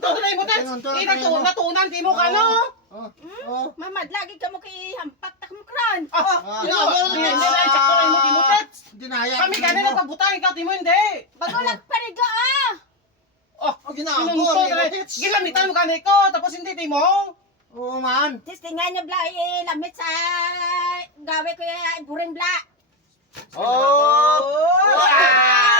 tuntun na mo tas. Ira to na to nan mo kano. Oh. Mamad lagi ka mo kay hampak ta mo kran. Oh. Na mo na sa kuran mo timo tas. Dinaya. Kami kanin na pabutay ka timo hindi. Bagolak pariga ah. Oh, ginaagol. Ginamitan mo kanin ko tapos hindi timo. Oo man. Tis tingnan nyo blak, eh, lamit sa gawe ko yung buring blak. Oh! Wow!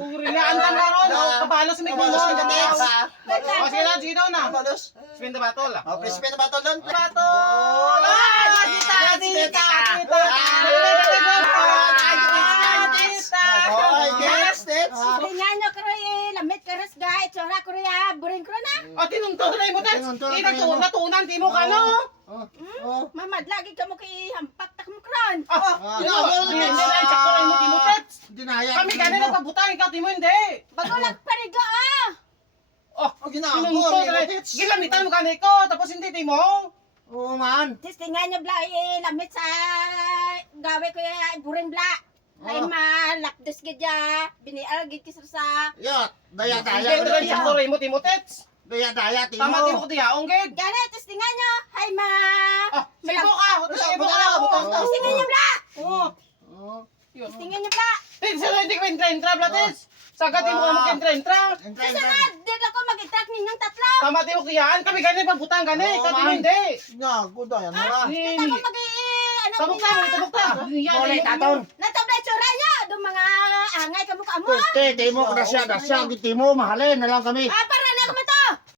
Kurina, ang tanda ron, kabalos ni Kumo. Kabalos ni Kumo. Kabalos ni Kumo. Kabalos ni Kumo. Kabalos. Spin the battle. Oh, please spin the battle doon. Battle! Oh, kita, kita, kita. Oh, oh. Mamad, lagi ka mo kay hampak tak mo kron. Oh, oh. oh. oh. oh. oh. oh. oh. oh kaya. Kami kami na pabutay ka timo hindi. Bagolak pa rin ka ah. Oh, ang ginagawa ko. Gilamitan mo kami ko tapos hindi timo. Oo oh, man. Tis tingnan niyo bla eh lamit sa gawe ko ya buring bla. Ay oh. ma lakdes gadya biniel gid kisar sa. Yo, daya daya. Ito lang yung mo timo tets. Daya daya timo. Tama timo diya ungid. Gani tis tingnan niyo. Hay ma. Ah, sibo ka. Sibo ka. Tis tingnan niyo bla. Oo. Oh. Tingnan niyo bla. Oh. Oh. Oh. Oh sa rin ko entra-entra, Blates. Sa kati mo kami entra-entra. Sa nga, dito ko mag track ninyong tatlo. Tama tayo kuyaan. Kami gani, pang gani. ganyan. Oh, kati hindi. Nga, kuda yan. Ha? Dito ko mag-i... Ano tabukta, tabukta. Kole, tatong. Natabla tsura niya. Doon mga angay kamukha mo. Pwede, di mo ko na siya. Dasya, gito na lang kami. Ah,